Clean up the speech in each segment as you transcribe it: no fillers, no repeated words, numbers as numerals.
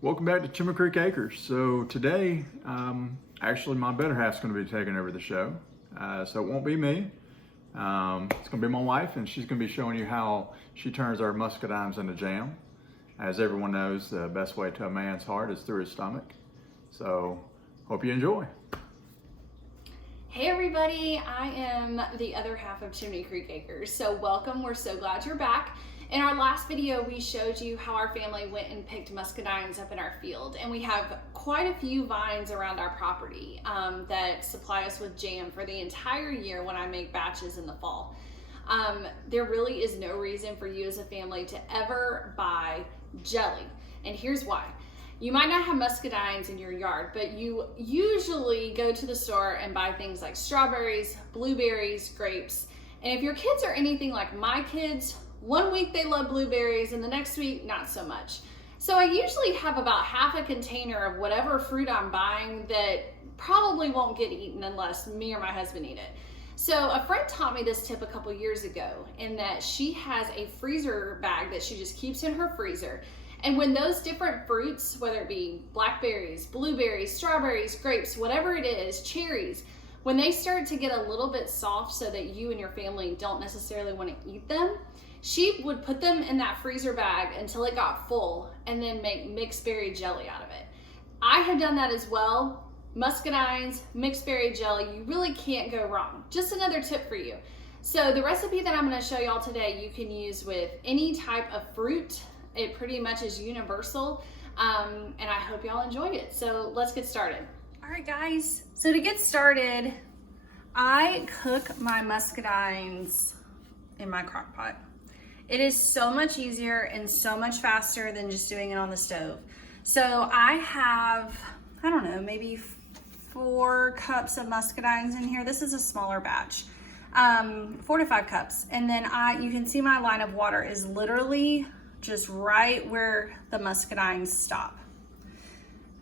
Welcome back to Chimney Creek Acres. So today, actually my better half's going to be taking over the show. So it won't be me. It's going to be my wife, and she's going to be showing you how she turns our muscadines into jam. As everyone knows, the best way to a man's heart is through his stomach. So hope you enjoy. Hey everybody, I am the other half of Chimney Creek Acres. So welcome, we're so glad you're back. In our last video, we showed you how our family went and picked muscadines up in our field. And we have quite a few vines around our property that supply us with jam for the entire year when I make batches in the fall. There really is no reason for you as a family to ever buy jelly. And here's why. You might not have muscadines in your yard, but you usually go to the store and buy things like strawberries, blueberries, grapes. And if your kids are anything like my kids, one week they love blueberries and the next week not so much. So I usually have about half a container of whatever fruit I'm buying that probably won't get eaten unless me or my husband eat it. So a friend taught me this tip a couple years ago, in that she has a freezer bag that she just keeps in her freezer. And when those different fruits, whether it be blackberries, blueberries, strawberries, grapes, whatever it is, cherries, when they start to get a little bit soft so that you and your family don't necessarily want to eat them, she would put them in that freezer bag until it got full and then make mixed berry jelly out of it. I have done that as well. Muscadines, mixed berry jelly, you really can't go wrong. Just another tip for you. So the recipe that I'm going to show y'all today, you can use with any type of fruit. It pretty much is universal, and I hope y'all enjoy it. So let's get started. All right, guys. So to get started, I cook my muscadines in my crock pot. It is so much easier and so much faster than just doing it on the stove. So I have, I don't know, maybe 4 cups of muscadines in here. This is a smaller batch, 4 to 5 cups. And then you can see my line of water is literally just right where the muscadines stop.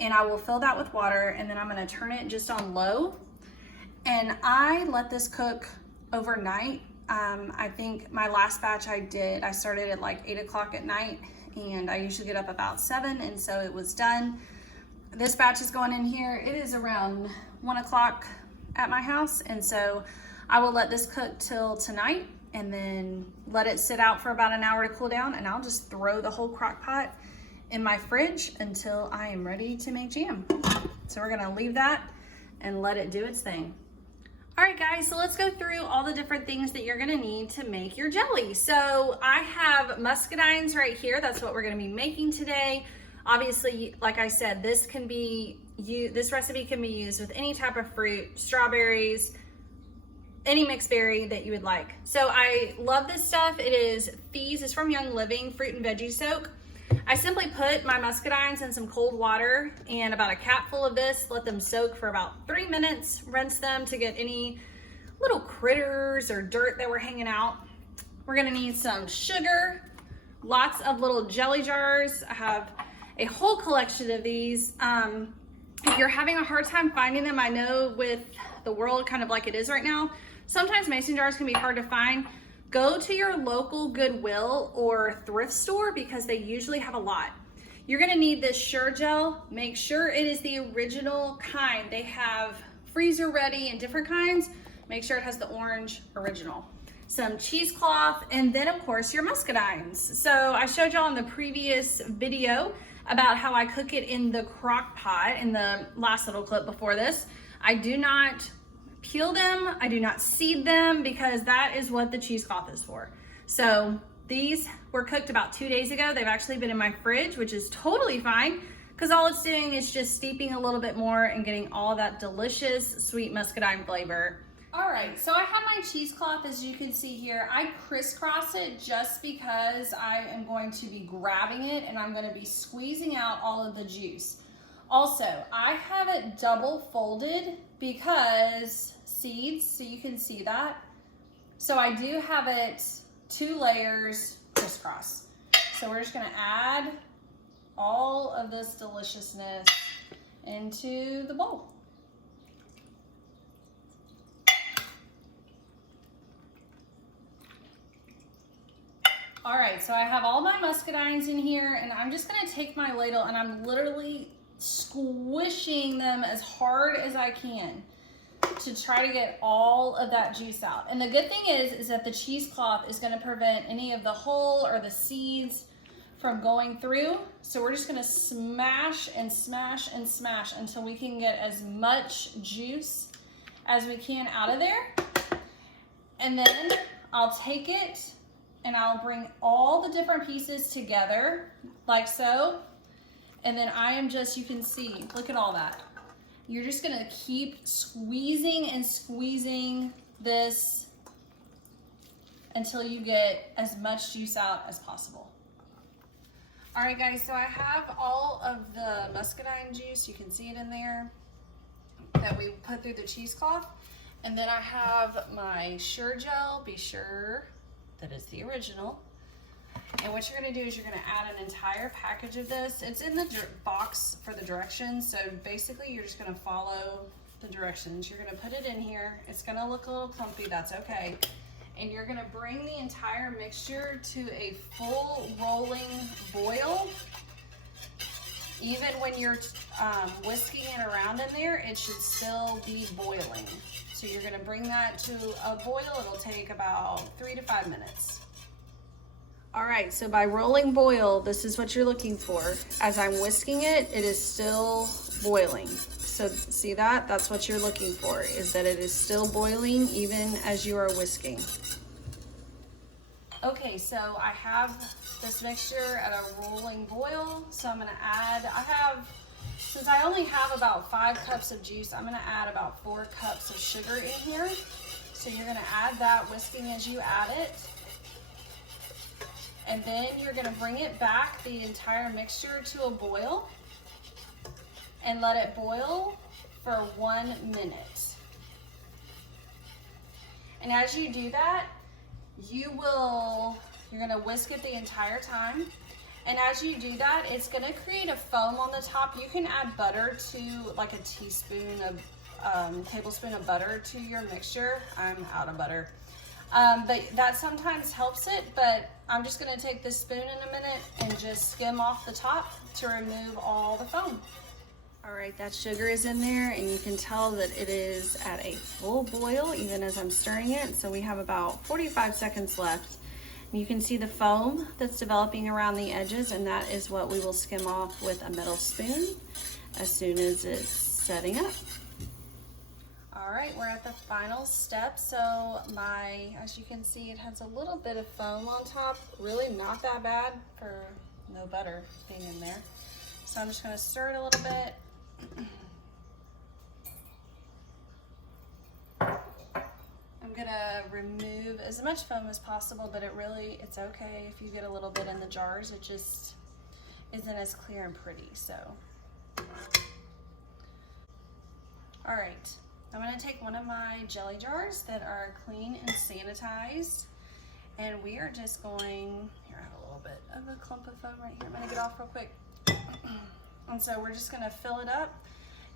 And I will fill that with water, and then I'm gonna turn it just on low. And I let this cook overnight. I think my last batch I started at like 8 o'clock at night, and I usually get up about 7, and so it was done. This batch is going in here. It is around 1 o'clock at my house, and so I will let this cook till tonight and then let it sit out for about an hour to cool down, and I'll just throw the whole crock pot in my fridge until I am ready to make jam. So we're gonna leave that and let it do its thing. All right, guys, so let's go through all the different things that you're gonna need to make your jelly. So I have muscadines right here. That's what we're gonna be making today. Obviously, like I said, this recipe can be used with any type of fruit, strawberries, any mixed berry that you would like. So I love this stuff. It is Fees, it's from Young Living, fruit and veggie soak. I simply put my muscadines in some cold water and about a capful of this, let them soak for about 3 minutes, rinse them to get any little critters or dirt that were hanging out. We're gonna need some sugar, lots of little jelly jars. I have a whole collection of these. If you're having a hard time finding them, I know with the world kind of like it is right now, sometimes mason jars can be hard to find. Go to your local Goodwill or thrift store because they usually have a lot. You're gonna need this Sure Gel. Make sure it is the original kind. They have freezer ready and different kinds. Make sure it has the orange original. Some cheesecloth, and then of course your muscadines. So I showed y'all in the previous video about how I cook it in the crock pot in the last little clip before this. I do not peel them, I do not seed them, because that is what the cheesecloth is for. So these were cooked about 2 days ago. They've actually been in my fridge, which is totally fine, because all it's doing is just steeping a little bit more and getting all that delicious sweet muscadine flavor. All right, so I have my cheesecloth, as you can see here. I crisscross it just because I am going to be grabbing it and I'm gonna be squeezing out all of the juice. Also, I have it double folded because seeds, so you can see that. So I do have it 2 layers crisscross. So we're just gonna add all of this deliciousness into the bowl. All right, so I have all my muscadines in here, and I'm just gonna take my ladle and I'm literally squishing them as hard as I can to try to get all of that juice out. And the good thing is that the cheesecloth is gonna prevent any of the hull or the seeds from going through. So we're just gonna smash and smash and smash until we can get as much juice as we can out of there. And then I'll take it and I'll bring all the different pieces together like so. And then I am just, you can see, look at all that. You're just gonna keep squeezing and squeezing this until you get as much juice out as possible. All right guys, so I have all of the muscadine juice, you can see it in there, that we put through the cheesecloth. And then I have my Sure Gel, be sure that it's the original. And what you're gonna do is you're gonna add an entire package of this. It's in the box for the directions. So basically you're just gonna follow the directions. You're gonna put it in here. It's gonna look a little clumpy, that's okay. And you're gonna bring the entire mixture to a full rolling boil. Even when you're whisking it around in there, it should still be boiling. So you're gonna bring that to a boil. It'll take about 3 to 5 minutes. All right, so by rolling boil, this is what you're looking for. As I'm whisking it, it is still boiling. So see that? That's what you're looking for, is that it is still boiling even as you are whisking. Okay, so I have this mixture at a rolling boil. So I'm gonna add, since I only have about 5 cups of juice, I'm gonna add about 4 cups of sugar in here. So you're gonna add that, whisking as you add it. And then you're gonna bring it back, the entire mixture, to a boil and let it boil for 1 minute. And as you do that, you're gonna whisk it the entire time. And as you do that, it's gonna create a foam on the top. You can add butter to, like a tablespoon of butter to your mixture. I'm out of butter. But that sometimes helps it, but I'm just gonna take this spoon in a minute and just skim off the top to remove all the foam. All right, that sugar is in there, and you can tell that it is at a full boil even as I'm stirring it. So we have about 45 seconds left. You can see the foam that's developing around the edges, and that is what we will skim off with a metal spoon as soon as it's setting up. All right, we're at the final step. So as you can see, it has a little bit of foam on top. Really not that bad for no butter being in there. So I'm just gonna stir it a little bit. I'm gonna remove as much foam as possible, but it's okay if you get a little bit in the jars. It just isn't as clear and pretty, so. All right, I'm gonna take one of my jelly jars that are clean and sanitized, and we are just going, here I have a little bit of a clump of foam right here. I'm gonna get off real quick. And so we're just gonna fill it up.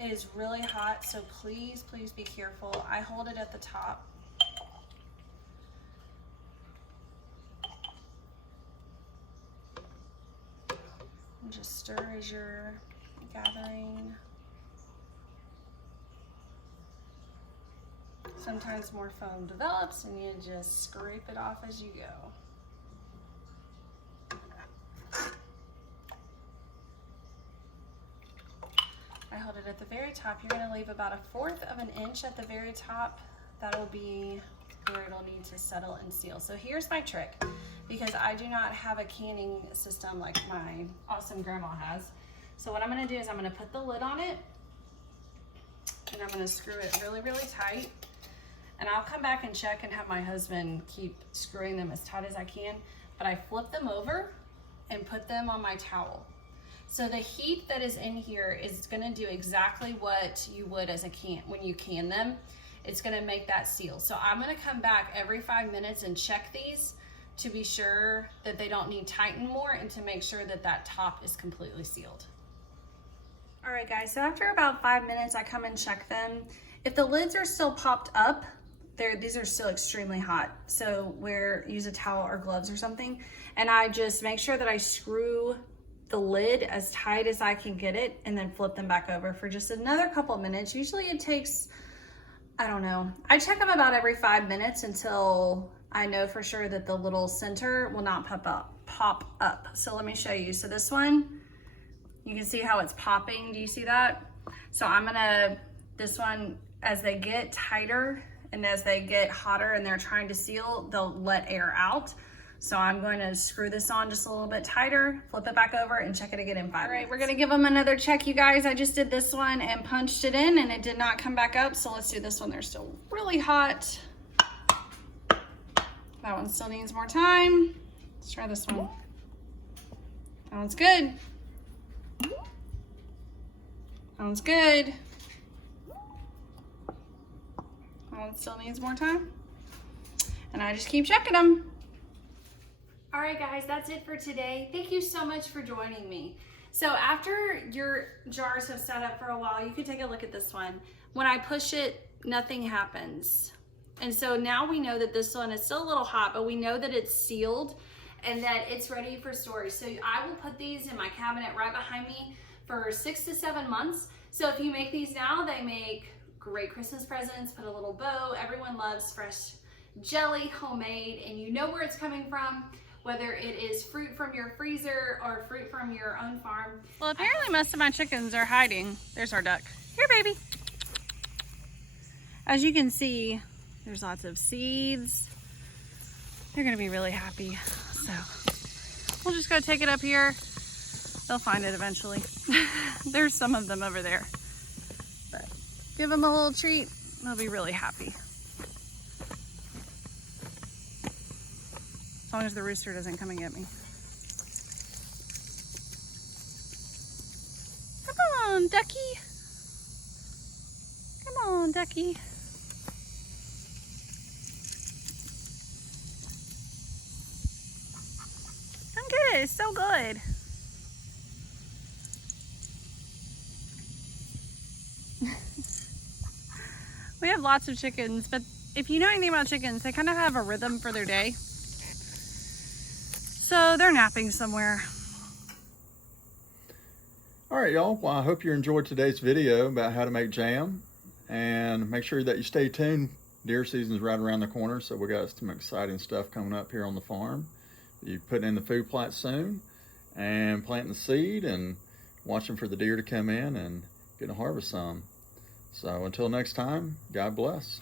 It is really hot, so please, please be careful. I hold it at the top. And just stir as you're gathering. Sometimes more foam develops and you just scrape it off as you go. I hold it at the very top. You're gonna leave about 1/4 of an inch at the very top. That'll be where it'll need to settle and seal. So here's my trick, because I do not have a canning system like my awesome grandma has. So what I'm gonna do is I'm gonna put the lid on it, and I'm gonna screw it really, really tight. And I'll come back and check and have my husband keep screwing them as tight as I can. But I flip them over and put them on my towel. So the heat that is in here is gonna do exactly what you would as when you can them. It's gonna make that seal. So I'm gonna come back every 5 minutes and check these to be sure that they don't need tighten more, and to make sure that that top is completely sealed. All right guys, so after about 5 minutes, I come and check them. If the lids are still popped up, these are still extremely hot. So use a towel or gloves or something. And I just make sure that I screw the lid as tight as I can get it and then flip them back over for just another couple of minutes. Usually it takes, I don't know. I check them about every 5 minutes until I know for sure that the little center will not pop up. So let me show you. So this one, you can see how it's popping. Do you see that? So this one, as they get tighter and as they get hotter and they're trying to seal, they'll let air out. So I'm going to screw this on just a little bit tighter, flip it back over, and check it again in 5 minutes. All right, we're gonna give them another check, you guys. I just did this one and punched it in and it did not come back up. So let's do this one. They're still really hot. That one still needs more time. Let's try this one. That one's good. That one's good. That one still needs more time. And I just keep checking them. All right, guys, that's it for today. Thank you so much for joining me. So after your jars have sat up for a while, you can take a look at this one. When I push it, nothing happens. And so now we know that this one is still a little hot, but we know that it's sealed and that it's ready for storage. So I will put these in my cabinet right behind me for 6 to 7 months. So if you make these now, they make great Christmas presents, put a little bow. Everyone loves fresh jelly, homemade, and you know where it's coming from, whether it is fruit from your freezer or fruit from your own farm. Well, apparently most of my chickens are hiding. There's our duck. Here, baby. As you can see, there's lots of seeds. They're gonna be really happy. So we'll just go take it up here. They'll find it eventually. There's some of them over there. But give them a little treat. They'll be really happy. As long as the rooster doesn't come and get me. Come on, ducky. Come on, ducky. I'm good, it's so good. We have lots of chickens, but if you know anything about chickens, they kind of have a rhythm for their day. So they're napping somewhere. All right, y'all. Well, I hope you enjoyed today's video about how to make jam. And make sure that you stay tuned. Deer season's right around the corner, so we got some exciting stuff coming up here on the farm. You're putting in the food plot soon and planting the seed and watching for the deer to come in and get to harvest some. So until next time, God bless.